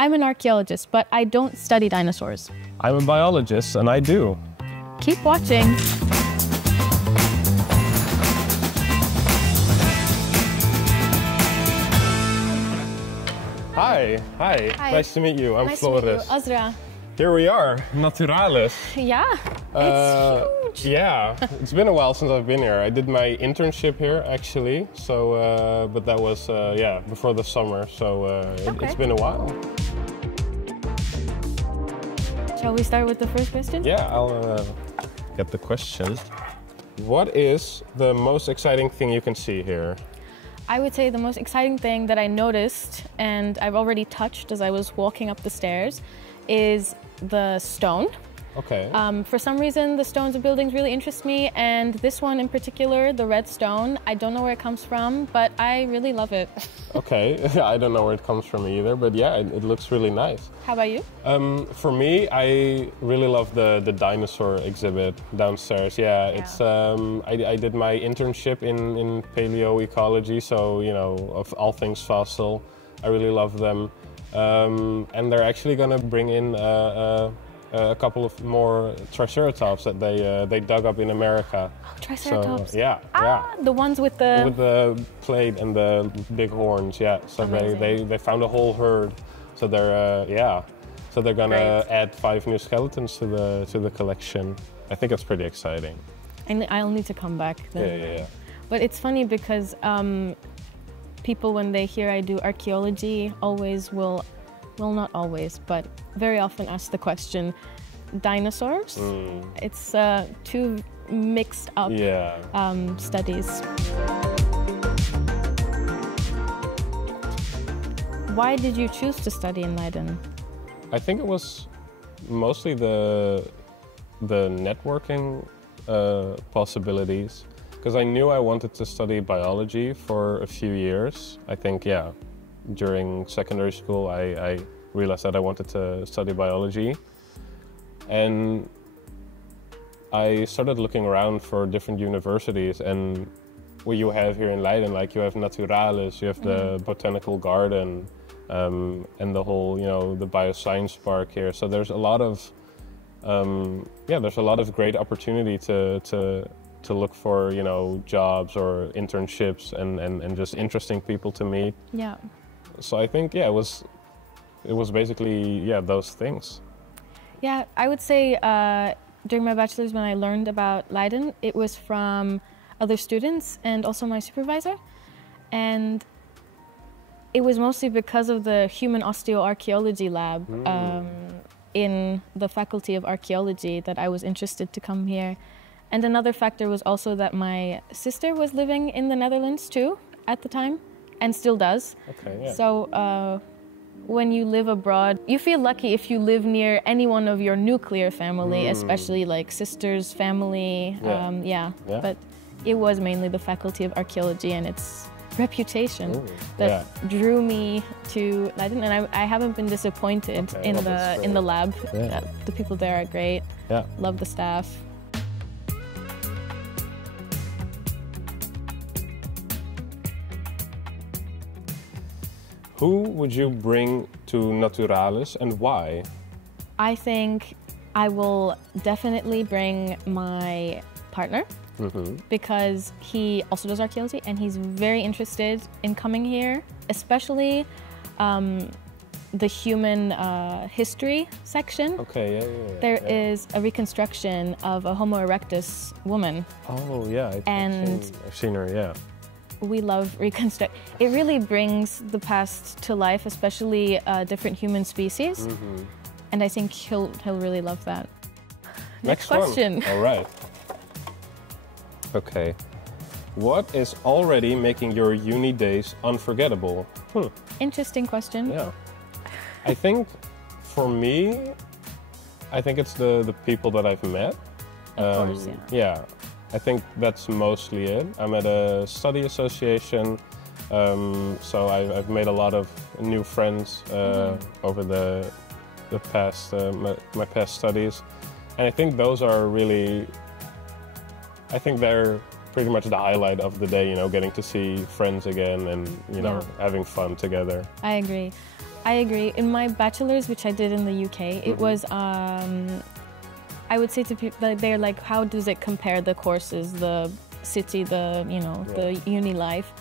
I'm an archaeologist, but I don't study dinosaurs. I'm a biologist, and I do. Keep watching. Hi. Hi. Nice to meet you. I'm Nice Floris. to meet you, Azra. Here we are, Naturalis. Yeah, it's huge. Yeah, it's been a while since I've been here. I did my internship here, actually. So, but that was before the summer. So it's been a while. Shall we start with the first question? Yeah, I'll get the question. What is the most exciting thing you can see here? I would say the most exciting thing that I noticed, and I've already touched as I was walking up the stairs, is the stone. Okay. For some reason, the stones of buildings really interest me, and this one in particular, the red stone, I don't know where it comes from, but I really love it. Okay, I don't know where it comes from either, but yeah, it looks really nice. How about you? For me, I really love the dinosaur exhibit downstairs. Yeah, it's I did my internship in paleoecology, so you know, of all things fossil, I really love them. And they're actually gonna bring in a couple of more triceratops that they dug up in America. Oh, triceratops. So, yeah. The ones with the plate and the big horns. Yeah. So they found a whole herd. So they're gonna add 5 new skeletons to the collection. I think it's pretty exciting. And I'll need to come back then. Yeah. But it's funny because people, when they hear I do archaeology, always will, well, not always, but very often ask the question, dinosaurs? It's two mixed up studies. Why did you choose to study in Leiden? I think it was mostly the networking possibilities. Because I knew I wanted to study biology for a few years. I think, during secondary school, I realized that I wanted to study biology. And I started looking around for different universities. And what you have here in Leiden, like you have Naturalis, you have the Botanical Garden, and the whole, the Bioscience Park here. So there's a lot of, great opportunity to look for, jobs or internships and just interesting people to meet. Yeah. So I think, it was basically, those things. Yeah, I would say during my bachelor's when I learned about Leiden, it was from other students and also my supervisor. And it was mostly because of the human osteoarchaeology lab in the Faculty of Archaeology that I was interested to come here. And another factor was also that my sister was living in the Netherlands too at the time, and still does. Okay, yeah. So when you live abroad, you feel lucky if you live near any one of your nuclear family, especially like sister's family. But it was mainly the Faculty of Archaeology and its reputation that drew me to Leiden, and I haven't been disappointed in the lab. The people there are great. Yeah. Love the staff. Who would you bring to Naturalis and why? I think I will definitely bring my partner because he also does archaeology and he's very interested in coming here, especially the human history section. Okay, There is a reconstruction of a Homo erectus woman. Oh, yeah. I've seen her, yeah. We love reconstruct. It really brings the past to life, especially different human species. And I think he'll really love that. Next question. All right. Okay. What is already making your uni days unforgettable? Interesting question. Yeah. I think for me, it's the people that I've met. Of course, yeah. I think that's mostly it. I'm at a study association, so I've made a lot of new friends over the past my past studies, and I think those are really. I think they're pretty much the highlight of the day. Getting to see friends again and having fun together. I agree. I agree. In my bachelor's, which I did in the UK, it was, I would say to people, they're like, how does it compare the courses, the city, the, you know, the uni life?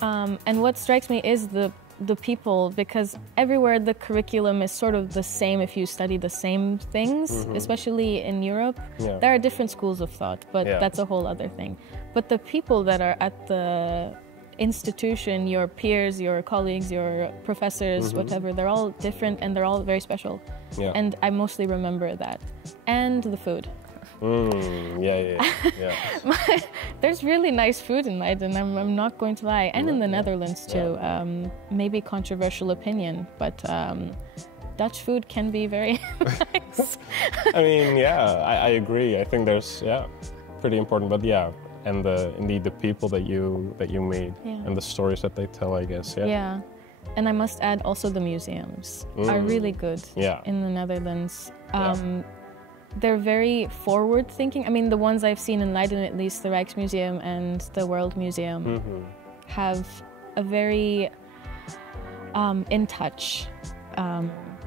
And what strikes me is the people, because everywhere the curriculum is sort of the same if you study the same things, especially in Europe. There are different schools of thought, but that's a whole other thing. But the people that are at the institution, your peers, your colleagues, your professors, whatever, they're all different and they're all very special. And I mostly remember that. And the food. There's really nice food in Leiden, I'm not going to lie, and in the Netherlands too. Maybe controversial opinion, but Dutch food can be very nice. I mean, I agree. I think there's pretty important, but and indeed the people that you meet and the stories that they tell, I guess. And I must add also the museums are really good in the Netherlands. They're very forward-thinking. I mean, the ones I've seen in Leiden, at least, the Rijksmuseum and the World Museum, have a very in-touch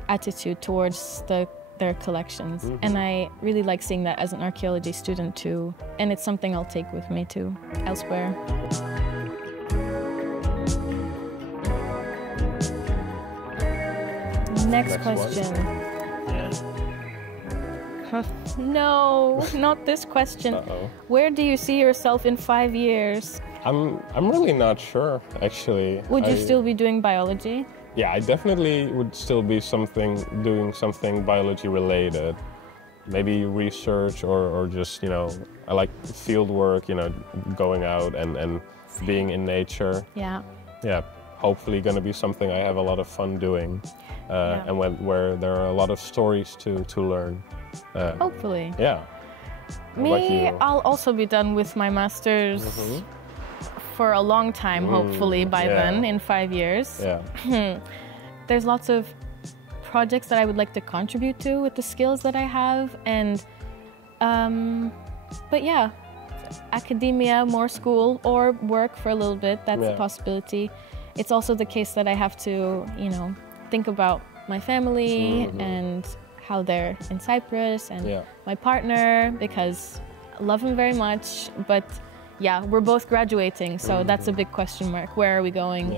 attitude towards their collections. And I really like seeing that as an archaeology student, too. And it's something I'll take with me, too, elsewhere. Next question. No, not this question. Where do you see yourself in 5 years? I'm really not sure, actually. Would you still be doing biology? Yeah, I definitely would still be doing something biology related. Maybe research or just, you know, I like field work, you know, going out and being in nature. Yeah, hopefully going to be something I have a lot of fun doing. And where there are a lot of stories to learn. Hopefully. Yeah. Me, I'll also be done with my master's for a long time, hopefully by then, in 5 years. There's lots of projects that I would like to contribute to with the skills that I have, and but yeah, academia, more school, or work for a little bit, that's a possibility. It's also the case that I have to, you know, think about my family and how they're in Cyprus, and my partner, because I love him very much, but yeah, we're both graduating, so that's a big question mark. Where are we going?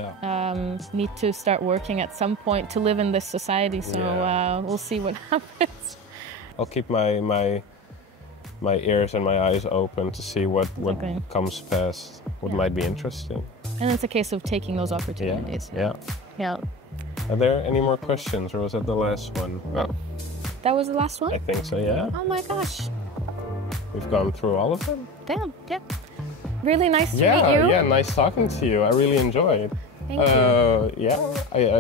Need to start working at some point to live in this society, so we'll see what happens. I'll keep my ears and my eyes open to see what comes past, what might be interesting. And it's a case of taking those opportunities. Yeah. Are there any more questions, or was that the last one? Oh. That was the last one? I think so, yeah. Oh my gosh. We've gone through all of them? Damn, yeah. Really nice to meet you. Yeah, nice talking to you. I really enjoyed. Thank you. Yeah,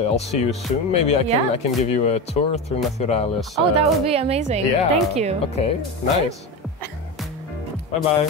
I'll see you soon. Maybe I can give you a tour through Naturalis. Oh, that would be amazing. Yeah. Thank you. Okay, nice. Bye-bye.